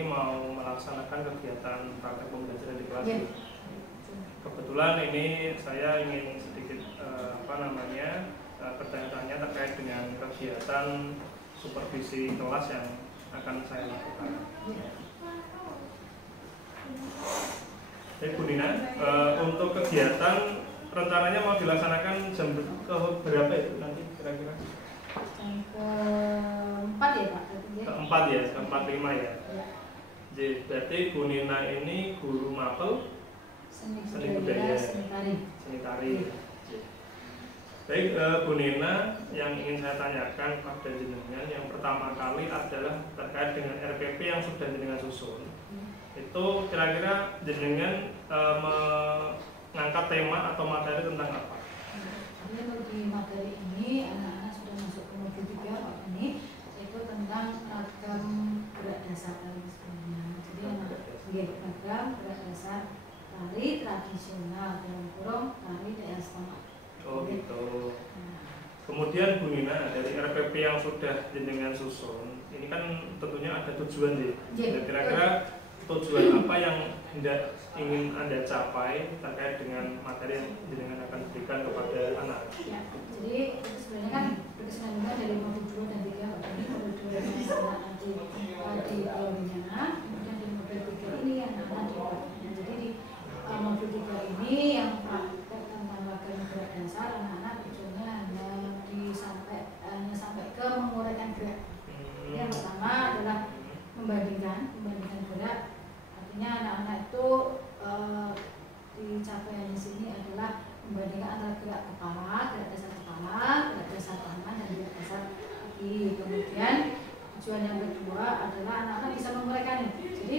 ini mau melaksanakan kegiatan praktek pembelajaran di kelas. Yeah. Kebetulan ini saya ingin sedikit bertanya-tanya terkait dengan kegiatan supervisi kelas yang akan saya lakukan. Baik Bu Nina, untuk kegiatan rencananya mau dilaksanakan jam ke berapa itu nanti kira-kira? Jam keempat ya Pak? Keempat ya, keempat 5 ya. Jadi berarti Bu Nina ini guru mapel seni budaya, seni tari. Baik Bu Nina, yang ingin saya tanyakan pada jenengan yang pertama kali adalah terkait dengan RPP yang sudah jenengan susun. Itu kira-kira jenengan mengangkat tema atau materi tentang apa? Untuk di materi ini anak-anak sudah masuk ke modul 3 Pak ini, itu tentang ragam gerak dasar tari sebenarnya. Jadi ragam gerak dasar tari tradisional dalam kurung tari daerah setempat. Oh gitu. Kemudian Bu Nina, dari RPP yang sudah jenengan susun, ini kan tentunya ada tujuan sih. Kira-kira tujuan apa yang hendak ingin Anda capai terkait dengan materi yang jenengan akan berikan kepada anak? Ya, jadi itu sebenarnya kan berkesinambungan dari modul 2 dan 3. Ini modul 2 ini anak-anak di teorinya, kemudian di modul 3 ini anak-anak di prakteknya. Jadi di modul 3 ini yang praktek tentang ragam gerak dasar, anak-anak tujuannya hanya sampai ke menguraikan gerak. Jadi yang pertama adalah membandingkan gerak. Artinya anak-anak itu di capaian di sini adalah membandingkan antara gerak kepala, gerak dasar kepala, gerak dasar tangan, dan gerak dasar kaki. Kemudian tujuan yang kedua adalah anak-anak bisa menguraikan. Jadi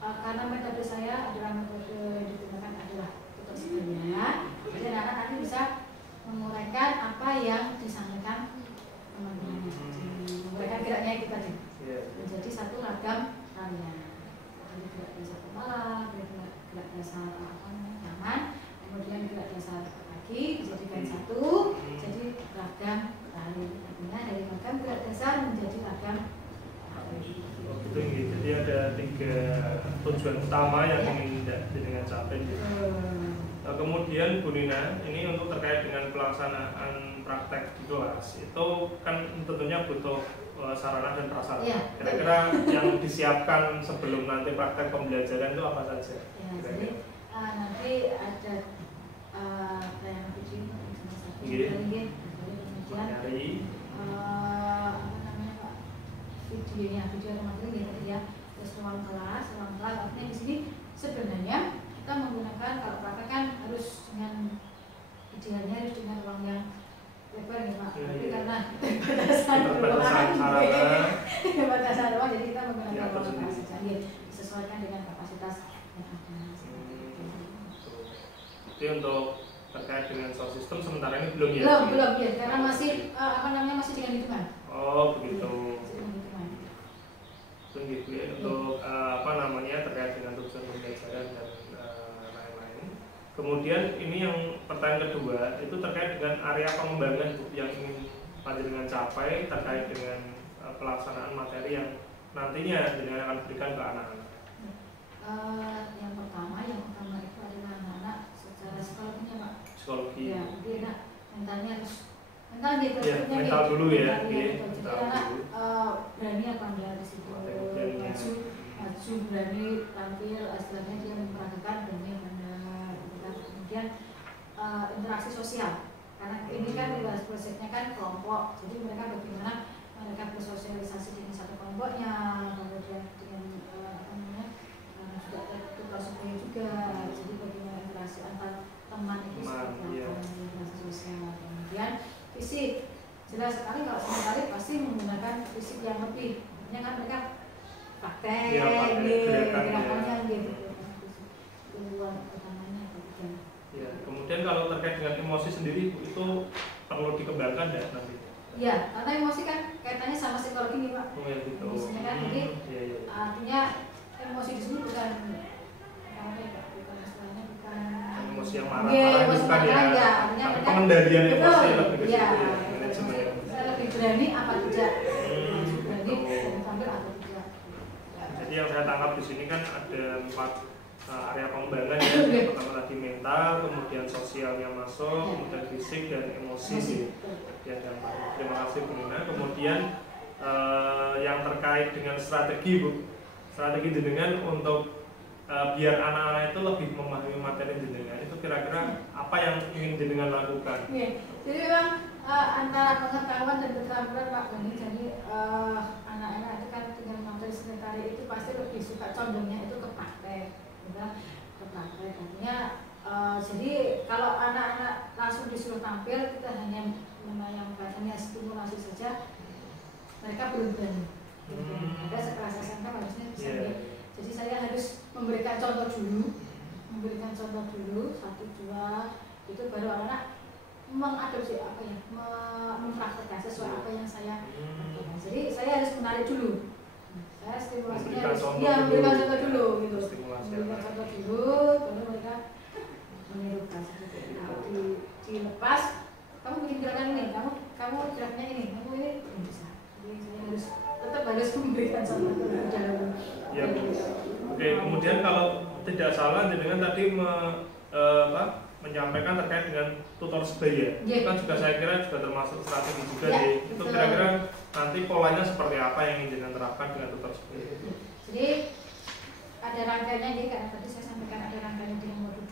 karena metode saya adalah metode yang digunakan adalah tutur sebaya, jadi anak-anak nanti bisa menguraikan apa yang disampaikan teman-teman. Menguraikan geraknya itu tadi menjadi satu ragam tarian. Jadi gerak dasar kepala, gerak dasar tangan, kemudian gerak dasar kaki dijadikan satu, jadi ragam tari. Artinya dari ragam gerak dasar menjadi ragam tari. Gitu, jadi ada 3 tujuan utama yang ingin dengan capai. Kemudian Bu Nina, ini untuk terkait dengan pelaksanaan praktek di kelas, itu kan tentunya butuh sarana dan prasarana. Kira-kira yang disiapkan sebelum nanti praktek pembelajaran itu apa saja? Jadi nanti ada tayangan video kemudian video materi ya, terus ruang kelas. Artinya di sini sebenarnya kita menggunakan, kalau praktek kan harus dengan idealnya harus dengan ruang yang lebar ya Pak. Tapi karena batasan ruang, jadi kita menggunakan ruang kelas saja, disesuaikan dengan kapasitas yang ada. Jadi untuk terkait dengan sound system sementara ini belum ya? Belum ya, karena masih masih dengan hitungan. Oh begitu. Begitu ya, untuk terkait dengan tujuan pembelajaran dan lain-lain. Kemudian ini yang pertanyaan kedua itu terkait dengan area pengembangan yang ingin panjenengan capai terkait dengan pelaksanaan materi yang nantinya jenengan akan berikan ke anak-anak. Yang utama itu adalah anak-anak secara psikologinya Pak. Psikologi. Ya, jadi anak mentalnya harus mental gitu. Ya, mental dulu ya. Jadi anak berani apa enggak di situ. Maju berani tampil, istilahnya dia memperagakan berani benar. Kemudian interaksi sosial. Karena ini kan prosesnya kan kelompok. Jadi mereka bagaimana mereka bersosialisasi dengan satu kelompoknya, kemudian dengan juga tukar supaya juga. Jadi bagaimana interaksi antar teman itu seperti apa, interaksi sosial. Kemudian fisik, jelas sekali kalau sementara pasti menggunakan fisik yang lebih. Artinya kan mereka praktek, gerakannya gitu. Keluar utamanya kemudian. Ya, kemudian kalau terkait dengan emosi sendiri itu perlu dikembangkan ya nanti. Iya, karena emosi kan kaitannya sama psikologi nih Pak. Oh ya gitu. Emosinya kan, jadi artinya emosi di sini bukan istilahnya bukan emosi yang marah-marah bukan ya. Pengendalian emosi lebih ke situ ya. Manajemen. Lebih berani apa tidak? Berani tampil atau tidak? Jadi yang saya tangkap di sini kan ada 4 area pengembangan ya. Pertama tadi mental, kemudian sosialnya masuk, kemudian fisik dan emosi. Ya, dan terima kasih Bu Nina. Kemudian yang terkait dengan strategi Bu, strategi jenengan untuk biar anak-anak itu lebih memahami materi jenengan, itu kira-kira apa yang ingin jenengan lakukan? Jadi memang antara pengetahuan dan keterampilan Pak Bani, jadi anak-anak itu kan dengan materi seni tari itu pasti lebih suka, condongnya itu ke praktek, gitu, ke praktek. Artinya jadi kalau anak-anak langsung disuruh tampil, kita hanya yang katanya stimulasi saja, mereka belum berani. Ada sekelas SMK harusnya bisa. Jadi saya harus memberikan contoh dulu, 1, 2, itu baru anak mengadopsi apa ya, mempraktekkan sesuai apa yang saya lakukan. Jadi saya harus menarik dulu. Saya stimulasinya harus memberikan contoh dulu gitu. Memberikan contoh dulu, baru mereka menirukan. Dilepas, kamu bikin gerakan ini, kamu geraknya ini, kamu ini bisa. Jadi saya tetap harus memberikan contoh dulu. Ya, oke. Kemudian kalau tidak salah jenengan tadi menyampaikan terkait dengan tutor sebaya. Itu kan juga saya kira juga termasuk strategi juga nih. Itu kira-kira nanti polanya seperti apa yang ingin jenengan terapkan dengan tutor sebaya? Jadi ada rangkaiannya nih, karena tadi saya sampaikan ada rangkaiannya dengan modul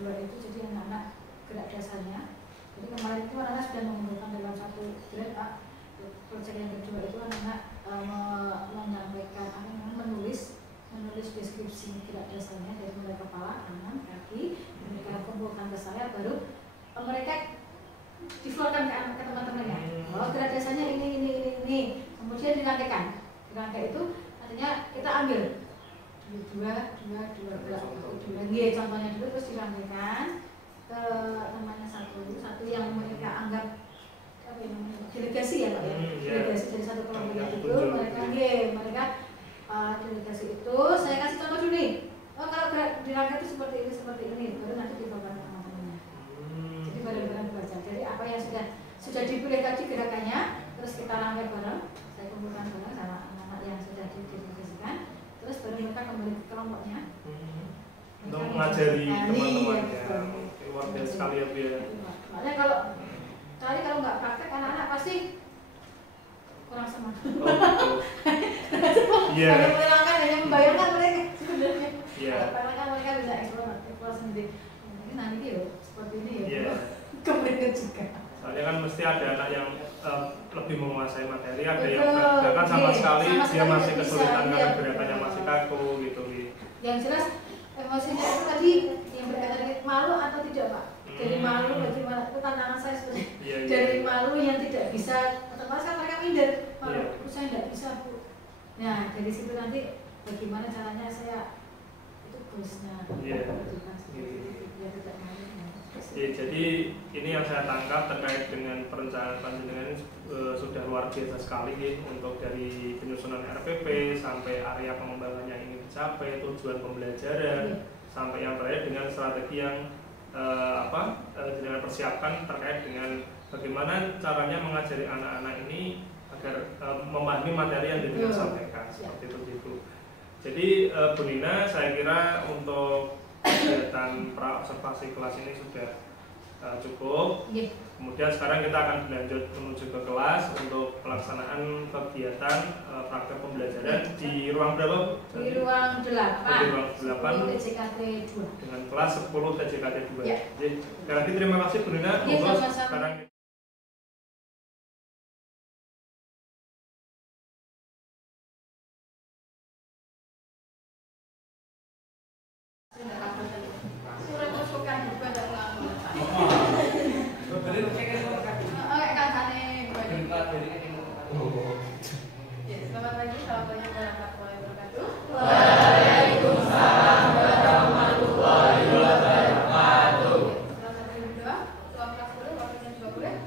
2 itu jadi anak-anak gerak dasarnya. Jadi kemarin itu anak-anak sudah mengumpulkan dalam 1 grade Pak. Proyek yang kedua itu anak-anak menyampaikan, menulis deskripsi gerak dasarnya dari mulai kepala, tangan, kaki, mereka kumpulkan ke saya, baru mereka diflorkan ke teman-temannya. Oh, gerak dasarnya ini. Kemudian dirangkaikan. Dirangkai itu artinya kita ambil 2, contohnya dulu, terus dirangkaikan ke namanya satu yang mereka anggap delegasi ya Pak ya. Delegasi dari 1 kelompok itu mereka delegasi itu saya kasih contoh dulu nih. Oh, kalau dirangkai itu seperti ini, baru nanti dibawa teman-temannya. Jadi bareng-bareng belajar. Jadi apa yang sudah dipilih tadi gerakannya, terus kita rangkai bareng, saya kumpulkan bareng sama anak-anak yang sudah didelegasikan, terus baru mereka kembali ke kelompoknya. Untuk mengajari teman-temannya. Luar biasa sekali ya Bu ya. Makanya kalau nggak praktek, anak-anak pasti kurang semangat. Hanya membayangkan mereka sebenarnya. Karena kan mereka bisa eksplor sendiri. Mungkin nanti seperti ini kemudian juga. Soalnya kan mesti ada anak yang lebih menguasai materi, ada yang bahkan sama sekali dia masih kesulitan karena gerakannya masih kaku gitu. Yang jelas emosinya itu tadi yang berkaitan dengan malu atau tidak Pak? Dari malu, itu tantangan saya sebenarnya. Dari malu yang tidak bisa, otomatis kan mereka minder. Malu, saya tidak bisa Bu. Nah, dari situ nanti bagaimana caranya saya itu bosnya. Jadi ini yang saya tangkap terkait dengan perencanaan panjenengan sudah luar biasa sekali untuk dari penyusunan RPP sampai area pengembangannya ingin dicapai, tujuan pembelajaran, sampai yang terakhir dengan strategi yang dengan persiapkan terkait dengan bagaimana caranya mengajari anak-anak ini agar memahami materi yang disampaikan seperti itu. Jadi Bu Nina, saya kira untuk kegiatan pra-observasi kelas ini sudah cukup. Kemudian sekarang kita akan berlanjut menuju ke kelas untuk pelaksanaan kegiatan praktek pembelajaran di ruang berapa? Di ruang 8. Di ruang 8 TJKT 2. Dengan kelas 10 TJKT 2. Jadi sekali lagi terima kasih Bu Nina. Sekarang selamat pagi, assalamualaikum warahmatullahi wabarakatuh. Waalaikumsalam warahmatullahi wabarakatuh. Selamat pagi berdua. Tuan kelas dulu, waktunya juga boleh.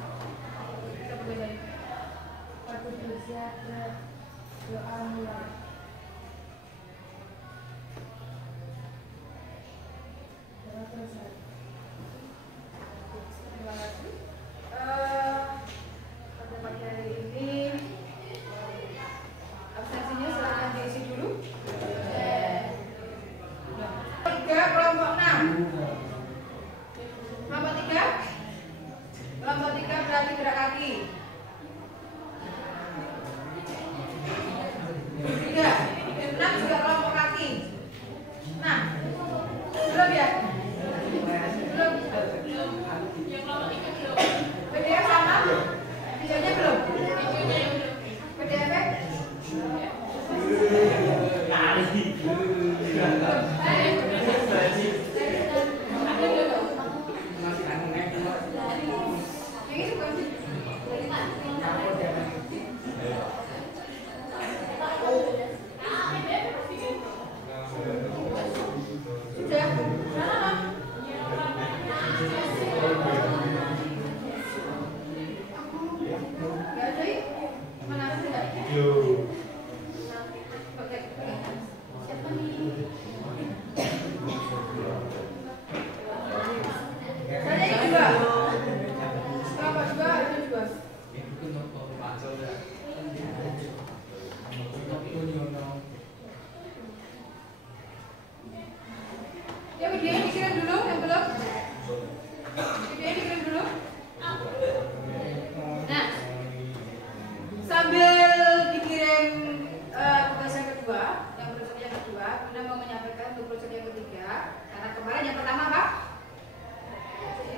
Kami mau menyampaikan untuk proyek yang ketiga. Karena kemarin yang pertama apa?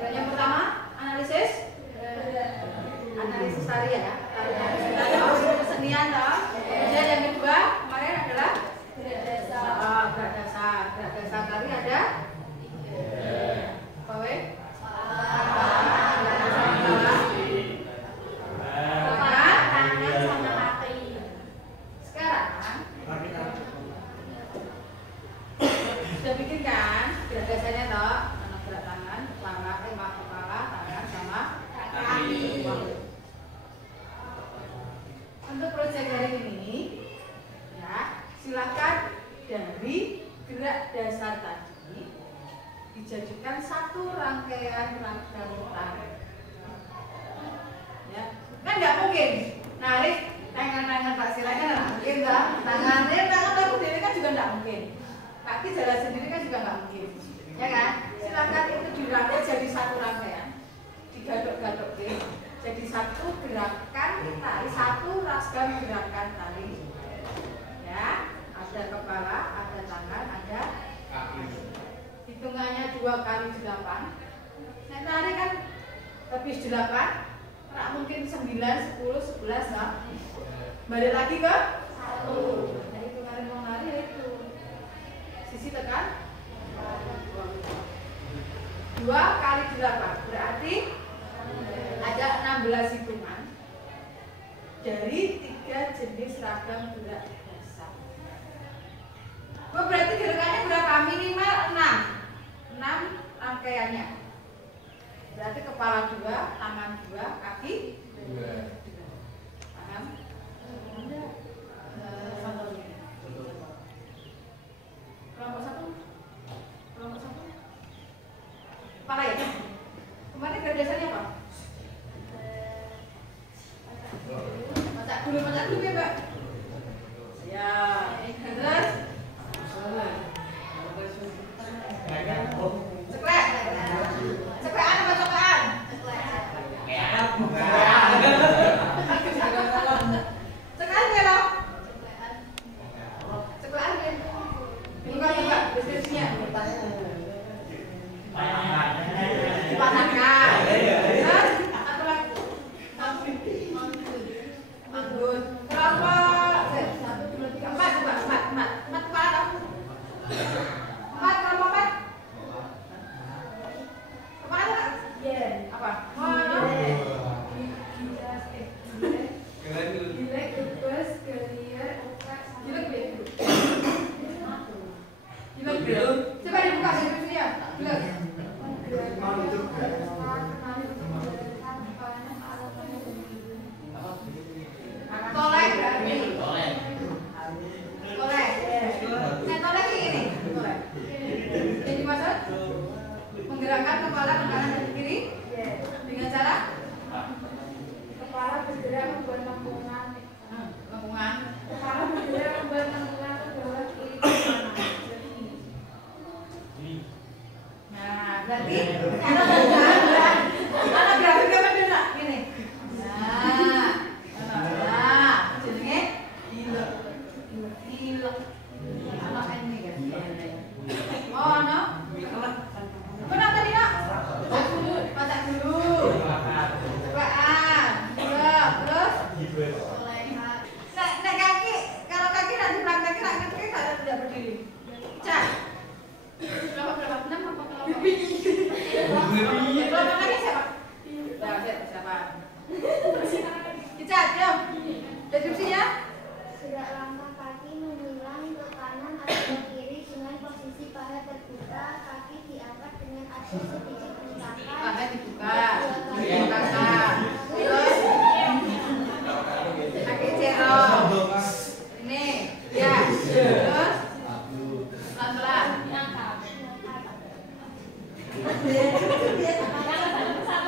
Yang pertama analisis tari ya. Kesenian toh. Kemudian yang kedua kemarin adalah gerak dasar. Gerak dasar tari ada apa? Sudah bikin kan gerak dasarnya toh, gerak tangan, kepala, tangan sama kaki. Untuk proyek hari ini, ya silakan dari gerak dasar tadi dijadikan satu rangkaian ragam tari. Ya, kan nggak mungkin narik tangan Pak Sila kan nggak mungkin toh, tangan aku sendiri kan juga nggak mungkin. Kaki jalan sendiri kan juga nggak mungkin, ya kan? Silakan itu dirangkai jadi satu rangkaian, digaduk-gaduk jadi satu gerakan tari, satu ragam gerakan tari. Ya, ada kepala, ada tangan, ada kaki. Hitungannya 2 kali 8. Nah, tari kan habis 8, nggak mungkin 9, 10, 11 lah. Balik lagi ke 1. Jadi hitungan mau nari itu. Sisi tekan 2 kali 8 berarti ada 16 hitungan dari 3 jenis ragam gerak dasar. Berarti gerakannya berapa? Minimal 6 rangkaiannya. Berarti kepala 2, tangan 2, kaki 2. Paham? Kelompok satu kepala ya? Kemarin gerak dasarnya apa? Masak dulu ya Mbak? Ya, terus Ceplekan apa cokaan? Cepekan ya loh? Ceplekan ya? Buka deskripsinya. Dipatahkan. Terus satu lagi. Manggut. Kelompok 1, 2, 3, 4 kepala. 4 kelompok 4. Kepala apa? Coba dibuka deskripsinya. Tolek berarti. Tolek. Nah, tolek ini. Tolek. Jadi maksud menggerakkan kepala ke kanan dan ke kiri dengan cara kepala bergerak membuat lengkungan. Kepala bergerak membuat lengkungan ke bawah kiri ke kanan. Nah, berarti ada grafiknya apa enggak? Gini. Nah, jenenge ilek. Ana ini kan. Oh, no. Benar tadi, Nak? Masak dulu. Cepaan. Terus Nek kaki, kalau kaki nanti prakteknya kaki tidak berdiri. Cak. Berapa? 6 apa kelompok? Kelompok kaki siapa? Siapa? Icat, yuk. Deskripsinya? Gerak langkah kaki menjulang ke kanan atau ke kiri dengan posisi paha terbuka, kaki diangkat dengan ada sedikit hentakan. Paha dibuka. Terus kaki cerong. Ini, ya. Terus pelan-pelan.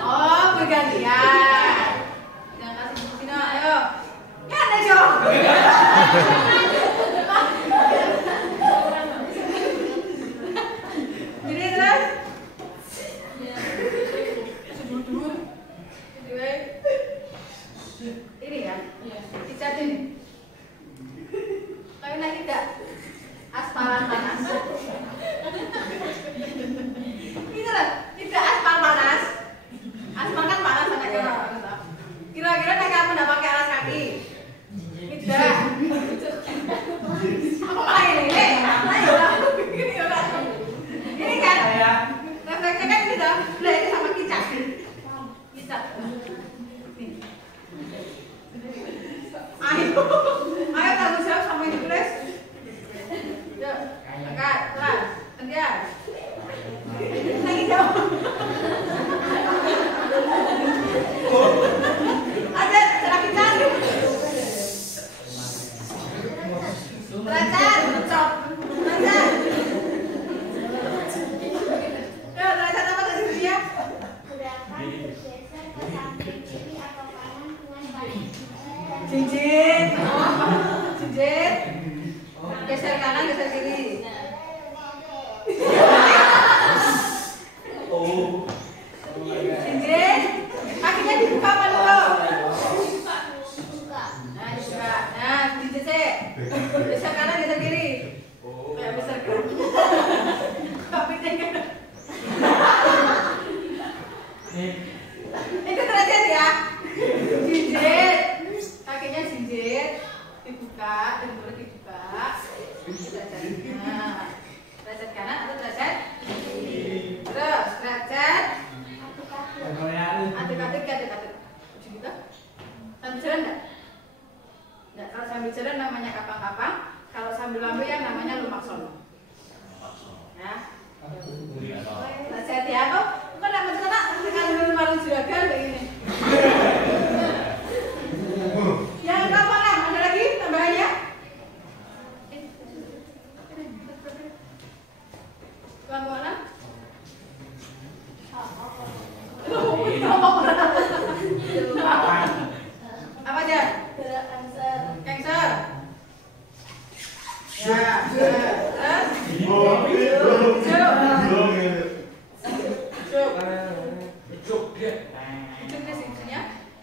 Oh, bergantian. Yang kasih sini, ayo. Ya, Nejo. Jadi terus. Sebut-sebut. Ini ya. Dicat ini. Tapi nanti tidak aspalan tanah. Ini kan refleksnya kan ini dah belajar sama kicap. Ayo tanggung jawab sama yang ditulis. Yuk, angkat, kelas, gantian. Lagi jawab. Ada cara kicap. Derajat, cop. Derajat. Yuk, derajat apa tadi dia? Gerakan bergeser ke samping kiri atau kanan dengan badan Cincin. Cincin. Geser kanan, geser kiri. Cincin. Kakinya dibuka apa dulu? Nah, dibuka. Nah, dicecek. Geser kanan, geser kiri. Ya, geser kanan. Kapitnya kan. Itu derajat ya. Jinjit. Kakinya jinjit. Dibuka, dan boleh dibuka. Derajatnya. Derajat kanan atau derajat kiri. Terus derajat aduk-aduk. Gitu. Sambil jalan enggak? Enggak, kalau sambil jalan namanya kapang-kapang. Kalau sambil lambe yang namanya lumaksono. Ya. Derajat ya kok. Bukan nak mencetak dengan malu juragan begini. Yang kelompok 6 ada lagi tambahannya? Kelompok 6? Apa aja? Cancer. Ya.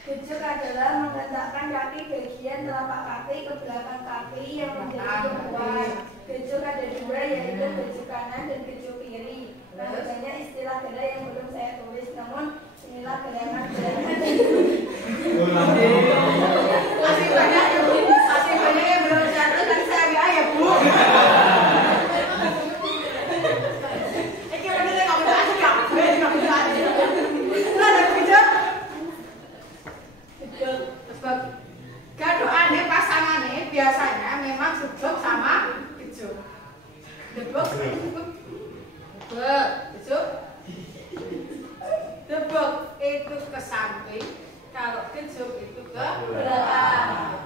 Gejek adalah menghentakkan kaki bagian telapak kaki ke belakang kaki yang menjadi tumpuan. Gejek ada dua, yaitu gejek kanan dan gejek kiri. Banyak istilah gera yang belum saya tulis, namun inilah gerakan Masih banyak yang belum saya tulis, tapi saya ambil aja, Bu. Ini bener kamu tuh asik gak? Kamu tuh asik. Lah ada gejek. Sebab gaduhannya pasangannya biasanya memang sebab sama gejek. Debok itu ke samping, kalau gejek itu ke belakang.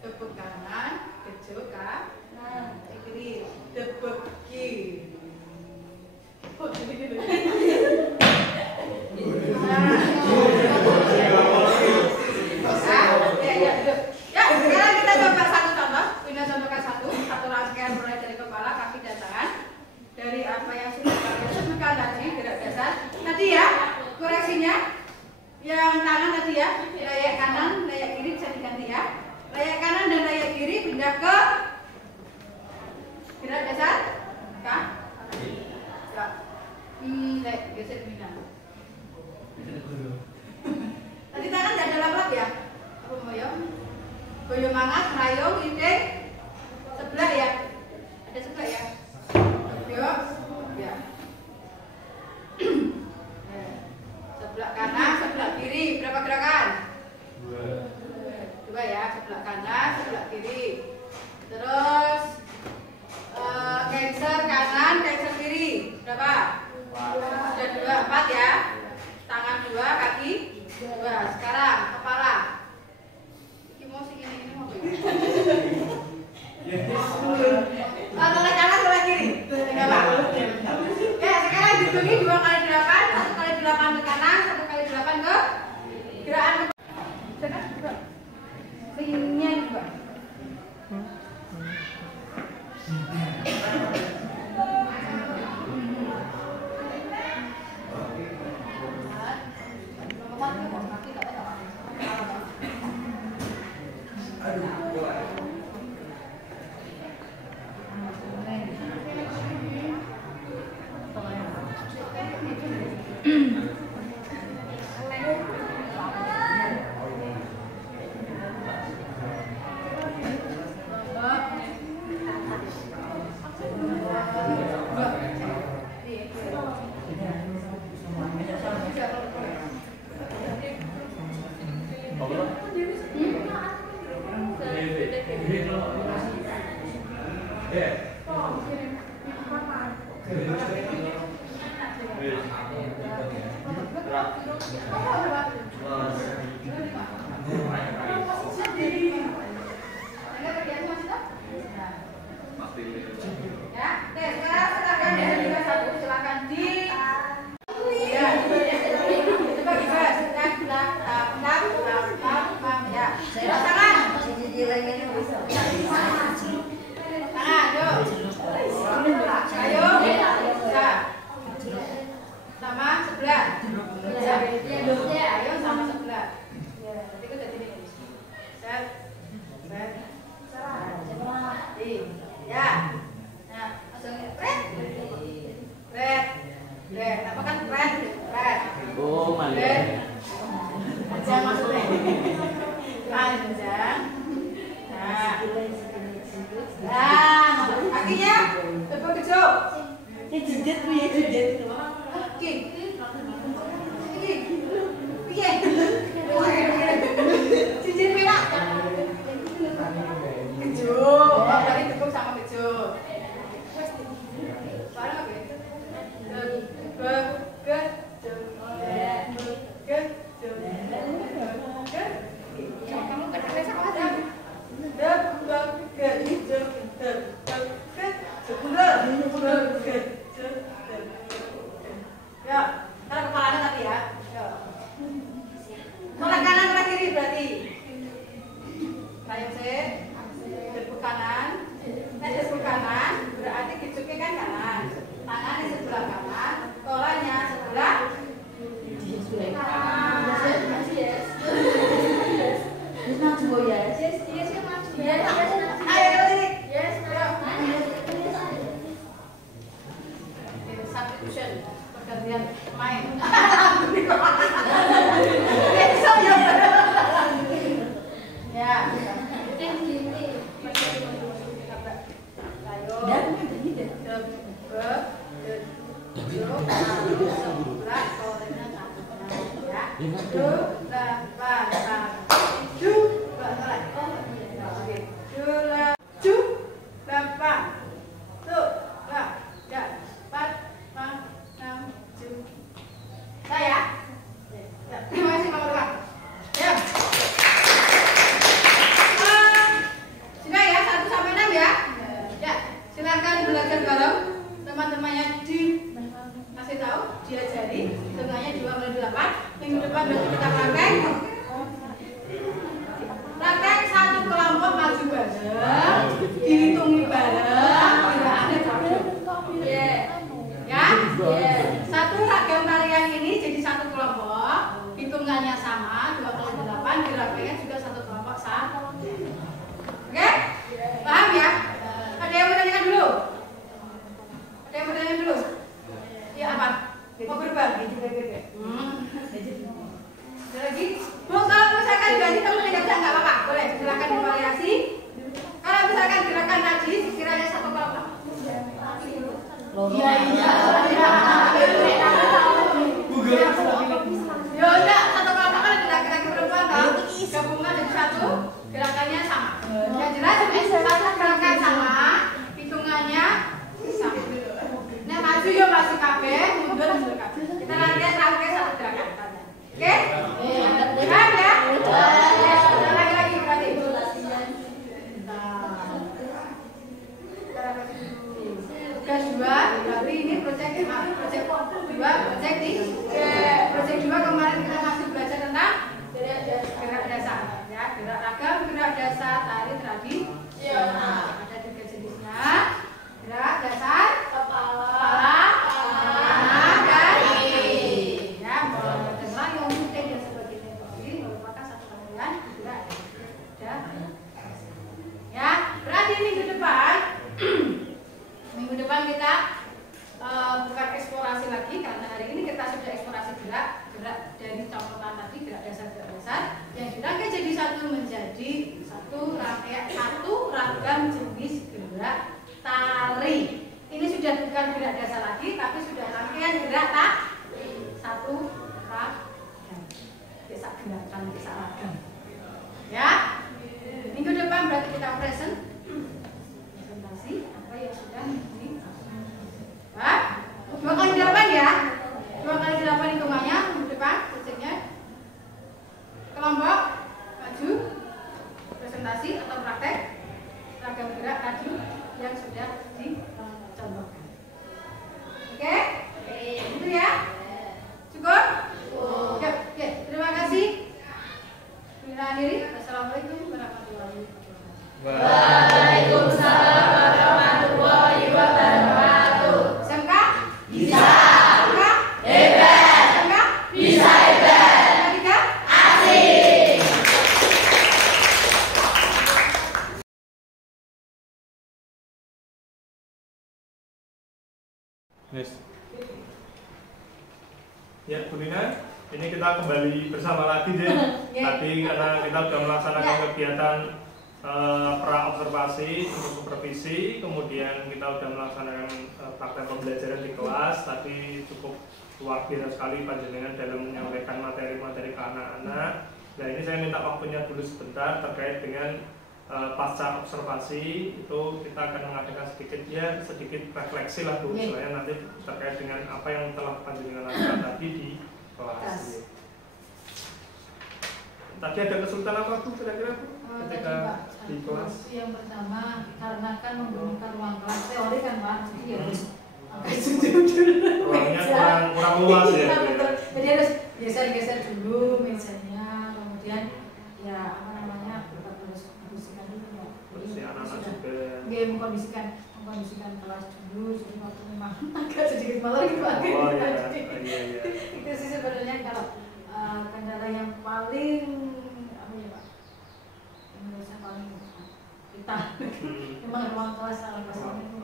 Debok kanan, gejek kanan, kiri, debok kiri. Oh, gini. Ya, sekarang kita coba satu contoh. Bunda contohkan satu rangkaian mulai dari kepala, kaki, dan tangan. Dari apa yang sudah kami sebutkan tadi, gerak dasar. Tadi ya, koreksinya. Yang tangan tadi ya, layak kanan, layak kiri bisa diganti ya. Layak kanan dan layak kiri pindah ke gerak dasar. Kak? Geser pindah. Tadi tangan tidak ada lap-lap ya? Apa boyong? Boyong mangas, merayong, inding, sebelah ya? Ada sebelah ya? Boyong, ya. Sebelah kanan, sebelah kiri, berapa gerakan? Dua ya, sebelah kanan, sebelah kiri. Terus cancer kanan, cancer kiri, berapa? Sudah 2, 4 ya. Tangan 2, kaki 2. Sekarang kepala. Ini mau segini mau tolak kanan, tolak kiri. Ya, sekarang dibagi 2 kali 8, 1 kali 8 ke kanan, 1 kali 8 ke gerakan ke begininya juga. Ya, minggu depan berarti kita presentasi. Yes. Ya, Bu Nina, ini kita kembali bersama lagi deh. Tadi karena kita sudah melaksanakan kegiatan pra-observasi untuk supervisi, kemudian kita sudah melaksanakan praktek pembelajaran di kelas. Tadi cukup luar biasa sekali panjenengan dalam menyampaikan materi-materi ke anak-anak. Nah, ini saya minta waktunya dulu sebentar terkait dengan pasca observasi. Itu kita akan mengadakan sedikit refleksi lah Bu, soalnya nanti terkait dengan apa yang telah panjenengan lakukan tadi di kelas. Tadi ada kesulitan apa Bu kira-kira Bu ketika di kelas? Yang pertama, karena kan menggunakan ruang kelas teori kan Pak, jadi harus ruangnya kurang luas ya. Jadi harus geser-geser dulu mejanya, kemudian ya apa namanya harus kondisikan dulu ya. Jadi anak-anak juga. Mengkondisikan kelas dulu, jadi waktu memang agak sedikit malah gitu Pak. Oh iya. Itu sih sebenarnya kalau kendala yang paling apa ya Pak? Menurut saya paling kita memang ruang kelas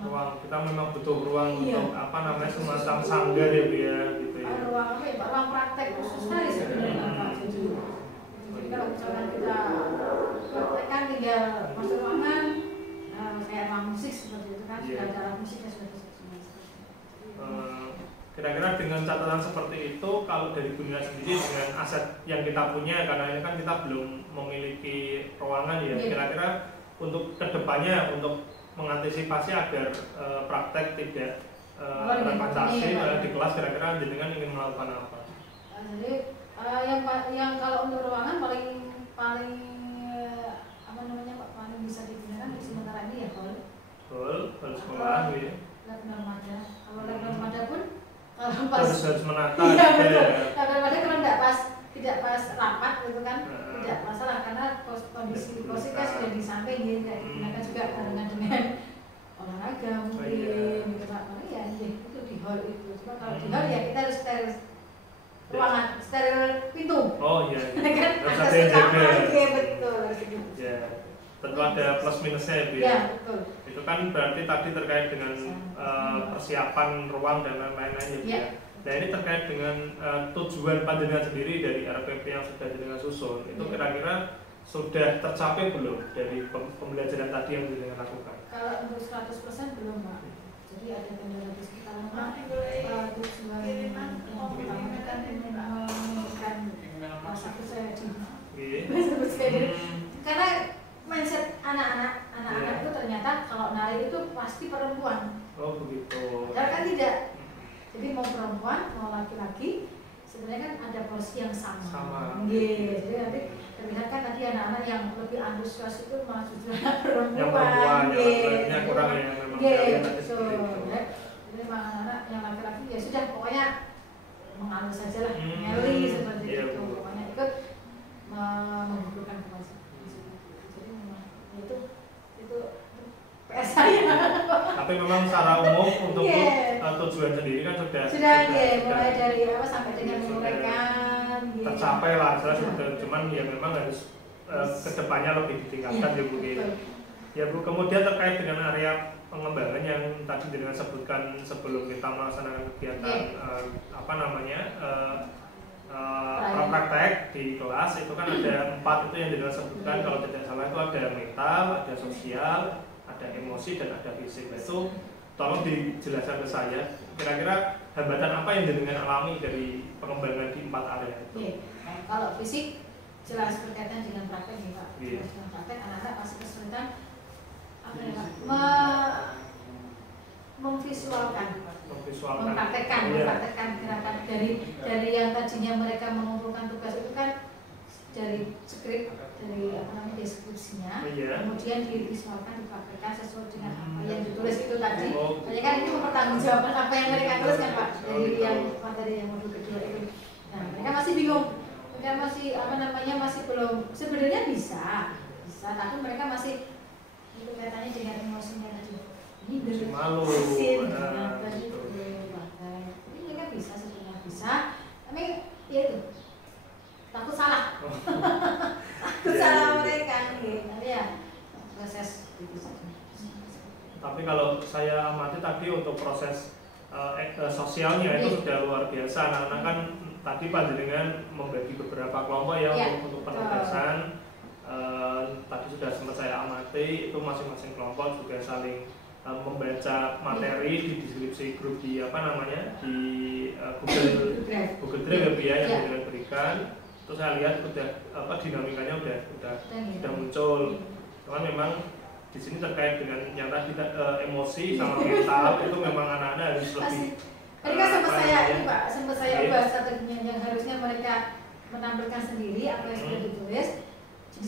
ruang kita memang butuh ruang untuk apa namanya semacam sanggar ya Bu ya gitu ya. Ruang apa ya Pak? Ruang praktek khusus sekali sebenarnya Pak. Jadi kalau misalkan kita praktekkan tinggal masuk ruangan kayak ruang musik seperti itu kan sudah ada alat musiknya sudah kira-kira dengan catatan seperti itu, kalau dari dunia sendiri dengan aset yang kita punya, karena ini kan kita belum memiliki ruangan ya, kira-kira untuk kedepannya untuk mengantisipasi agar praktek tidak repetisi di kelas, kira-kira jenengan ingin melakukan apa? Jadi yang kalau untuk ruangan paling apa namanya Pak, paling bisa digunakan untuk sementara ini ya hall sekolah gitu. Lab Normada. Kalau lab Normada pun kalau pas harus menata iya, gitu ya. Lab Normada kalau tidak pas rapat gitu kan tidak masalah karena kondisi kursi kan sudah di samping ya, tidak digunakan juga barengan dengan olahraga mungkin gitu Pak. Ya itu di hall itu. Cuma kalau di hall ya kita harus steril ruangan, steril pintu. Oh iya. Kan harus ada ada yang jaga. Betul. Ya. Tentu ada plus minusnya ya Bu ya. Ya, betul. Itu kan berarti tadi terkait dengan persiapan ruang dan lain-lain ya. Nah ini terkait dengan tujuan panjenengan sendiri dari RPP yang sudah jenengan susun, itu kira-kira sudah tercapai belum dari pembelajaran tadi yang jenengan lakukan? Kalau untuk 100% belum Pak. Jadi ada kendala di sekitar rumah. Tujuan yang pertama kan meningkatkan satu saya karena mindset anak-anak itu ternyata kalau nari itu pasti perempuan. Oh begitu. Padahal kan tidak. Jadi mau perempuan mau laki-laki sebenarnya kan ada porsi yang sama. Jadi nanti terlihat kan tadi anak-anak yang lebih antusias itu malah justru perempuan. Yang perempuan yang kurang ya memang. Jadi memang anak-anak yang laki-laki ya sudah pokoknya mengalir saja lah, ngeli seperti itu. Pokoknya ikut mengumpulkan kuasa. Jadi memang itu PS saya. Tapi memang secara umum untuk tujuan sendiri kan sudah mulai dari apa sampai dengan menguraikan tercapai lah, jelas cuman ya memang harus kedepannya lebih ditingkatkan ya Bu. Ya Bu, kemudian terkait dengan area pengembangan yang tadi dengan sebutkan sebelum kita melaksanakan kegiatan praktek di kelas itu kan ada 4 itu yang dengan sebutkan kalau tidak salah itu ada mental, ada sosial, ada emosi dan ada fisik. Itu tolong dijelaskan ke saya kira-kira hambatan apa yang jenengan alami dari pengembangan di 4 area itu. Kalau fisik jelas berkaitan dengan praktek ya Pak. Dengan praktek anak-anak pasti kesulitan mempraktekkan gerakan dari yang tadinya mereka mengumpulkan tugas itu kan dari skrip dari deskripsinya, kemudian divisualkan dipraktekkan sesuai dengan apa yang ditulis itu tadi. Makanya kan itu mempertanggungjawabkan apa yang mereka tuliskan Pak dari yang materi yang modul kedua itu. Nah mereka masih bingung, mereka masih belum sebenarnya bisa, tapi mereka masih itu kaitannya dengan emosinya tadi. Ini malu. Jadi mereka bisa sebenarnya bisa, tapi ya itu takut salah. Takut salah mereka gitu. Tapi ya proses itu saja. Tapi kalau saya amati tadi untuk proses sosialnya itu sudah luar biasa. Anak-anak kan tadi panjenengan membagi beberapa kelompok ya untuk penugasan. Tadi sudah sempat saya amati itu masing-masing kelompok juga saling membaca materi di deskripsi grup di di Google Drive ya yang kalian berikan. Terus saya lihat udah dinamikanya udah muncul. Cuman memang di sini terkait dengan yang tadi emosi sama mental itu memang anak-anak harus lebih. Tadi kan sempat saya ubah strateginya yang harusnya mereka menampilkan sendiri apa yang sudah ditulis. Jadi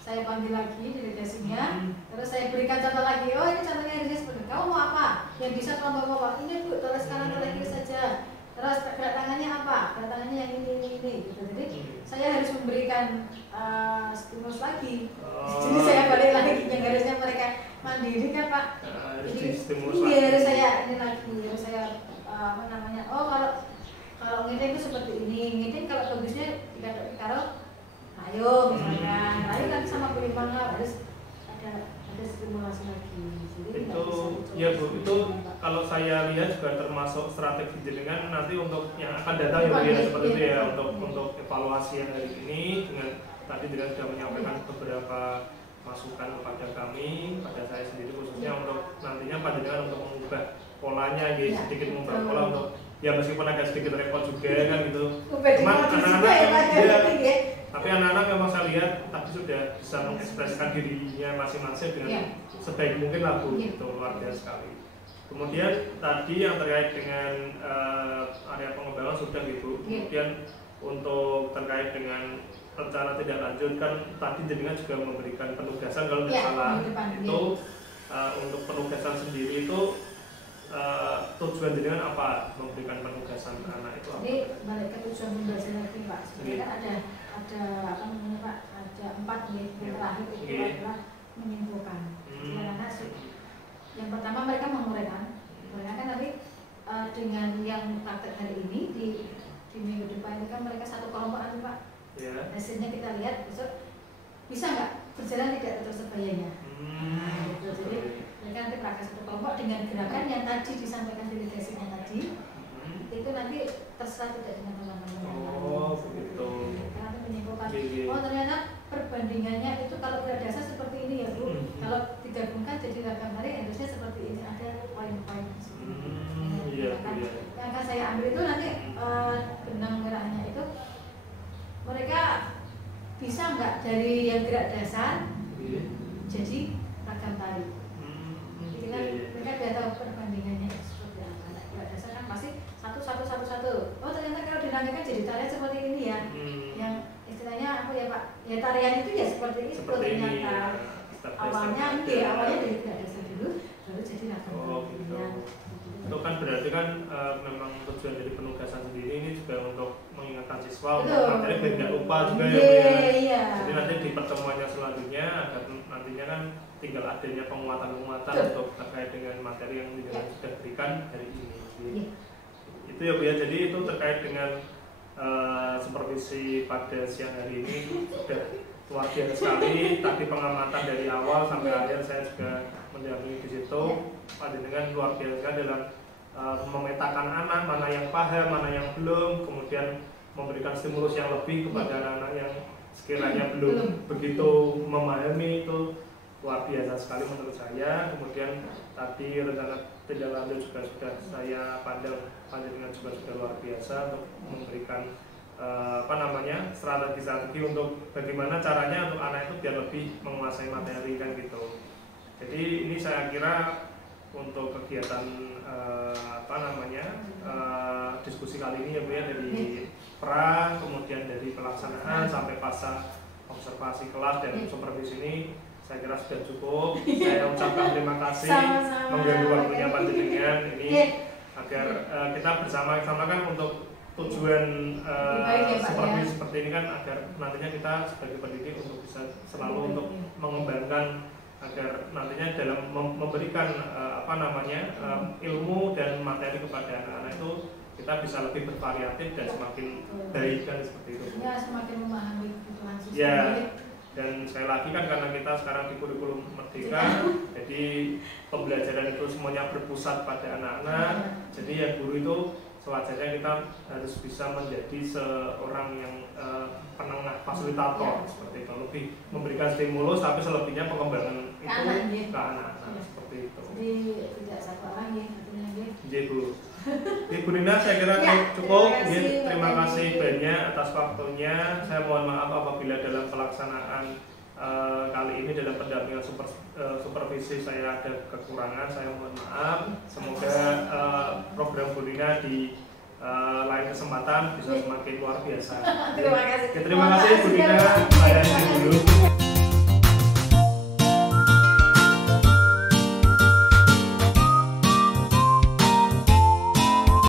saya panggil lagi delegasinya, terus saya berikan contoh lagi. Oh ini contohnya harusnya seperti kamu mau apa? Yang bisa kelompok bawa ini bu, terus kanan kiri saja. Terus gerak tangannya apa? Gerak tangannya yang ini gitu. Jadi saya harus memberikan stimulus lagi. Jadi saya balik lagi yang harusnya mereka mandiri kan Pak. Jadi ini harus saya ini lagi, harus saya oh kalau ngedeng itu seperti ini, ngedeng kalau bagusnya ditaruh ayo misalkan, ayo kan sama Bu Limanga harus ada stimulasi lagi. Jadi itu ya Bu, itu kalau saya lihat juga termasuk strategi jenengan nanti untuk yang akan datang ya Bu ya, seperti itu ya, untuk evaluasi yang hari ini dengan tadi dengan sudah menyampaikan beberapa masukan kepada kami, pada saya sendiri khususnya untuk nantinya panjenengan untuk mengubah polanya gitu, sedikit mengubah pola untuk ya meskipun agak sedikit repot juga kan gitu. Cuman anak-anak tapi anak-anak memang saya lihat tadi sudah bisa mengekspresikan dirinya masing-masing dengan sebaik mungkin lah Bu, itu luar biasa sekali. Kemudian tadi yang terkait dengan area pengembangan sudah gitu. Kemudian untuk terkait dengan rencana tindak lanjut kan tadi jenengan juga memberikan penugasan kalau tidak salah itu untuk penugasan sendiri itu tujuan jenengan apa memberikan penugasan anak itu apa? Jadi balik ke tujuan pembelajaran lagi Pak. Sebenarnya ada apa namanya Pak? Ada 4 yang terakhir itu adalah menyimpulkan. Anak yang pertama mereka menguraikan, mereka kan nanti dengan yang praktek hari ini di minggu depan itu kan mereka satu kelompok nanti Pak. Hasilnya kita lihat besok bisa nggak berjalan tidak terus sebayanya. Jadi mereka nanti praktek satu kelompok dengan gerakan yang tadi disampaikan delegasinya tadi. Itu nanti terserah tidak dengan teman-teman. Oh begitu. Nanti menyimpulkan. Oh ternyata perbandingannya itu kalau berat dasar seperti ini ya Bu. Kalau digabungkan jadi ragam hari harusnya seperti ini, ada poin-poin. Yang akan saya ambil itu nanti benang merahnya itu mereka bisa nggak dari yang gerak dasar jadi ragam tari. Mereka biar tahu perbandingannya seperti apa. Gerak dasar kan pasti satu. Oh ternyata kalau dinamakan jadi tarian seperti ini ya. Yang istilahnya apa ya Pak? Ya tarian itu ya seperti itu ternyata. Awalnya dari gerak dasar dulu, baru jadi ragam tarian. Itu kan berarti kan memang tujuan dari penugasan sendiri ini juga untuk mengingatkan siswa untuk materi biar tidak lupa juga ya. Jadi nanti di pertemuannya selanjutnya agar nantinya kan tinggal adanya penguatan untuk terkait dengan materi yang sudah berikan hari ini. Itu ya Bu ya. Jadi itu terkait dengan supervisi pada siang hari ini sudah luar biasa sekali. Tadi pengamatan dari awal sampai akhir saya juga mendampingi di situ. Panjenengan luar biasa dalam memetakan anak mana yang paham, mana yang belum, kemudian memberikan stimulus yang lebih kepada anak-anak yang sekiranya belum begitu memahami. Itu luar biasa sekali menurut saya. Kemudian tadi rencana tindak lanjut juga sudah saya pandang panjenengan juga sudah luar biasa untuk memberikan strategi untuk bagaimana caranya untuk anak itu biar lebih menguasai materi kan gitu. Jadi ini saya kira untuk kegiatan diskusi kali ini ya Bu ya, dari pra kemudian dari pelaksanaan sampai pasca observasi kelas dan supervisi ini saya kira sudah cukup. Saya ucapkan terima kasih mengganggu waktunya panjenengan ini agar kita bersama-sama kan untuk tujuan seperti ini kan agar nantinya kita sebagai pendidik untuk bisa selalu untuk mengembangkan agar nantinya dalam memberikan ilmu dan materi kepada anak-anak itu kita bisa lebih bervariatif dan semakin baik kan seperti itu. Ya semakin memahami kebutuhan siswa. Ya. Dan sekali lagi kan karena kita sekarang di kurikulum merdeka, jadi pembelajaran itu semuanya berpusat pada anak-anak. Jadi ya guru itu sewajarnya kita harus bisa menjadi seorang yang penengah, fasilitator seperti itu, lebih memberikan stimulus, tapi selebihnya pengembangan itu ke anak-anak seperti itu. Jadi tidak satu lagi, Jadi Bu, Ibu Nina saya kira cukup. Terima kasih banyak atas waktunya. Saya mohon maaf apabila dalam pelaksanaan kali ini dalam pendampingan supervisi saya ada kekurangan. Saya mohon maaf. Semoga program Bu Nina di lain kesempatan bisa semakin luar biasa. Terima kasih. Terima kasih Bu Nina. Saya dulu.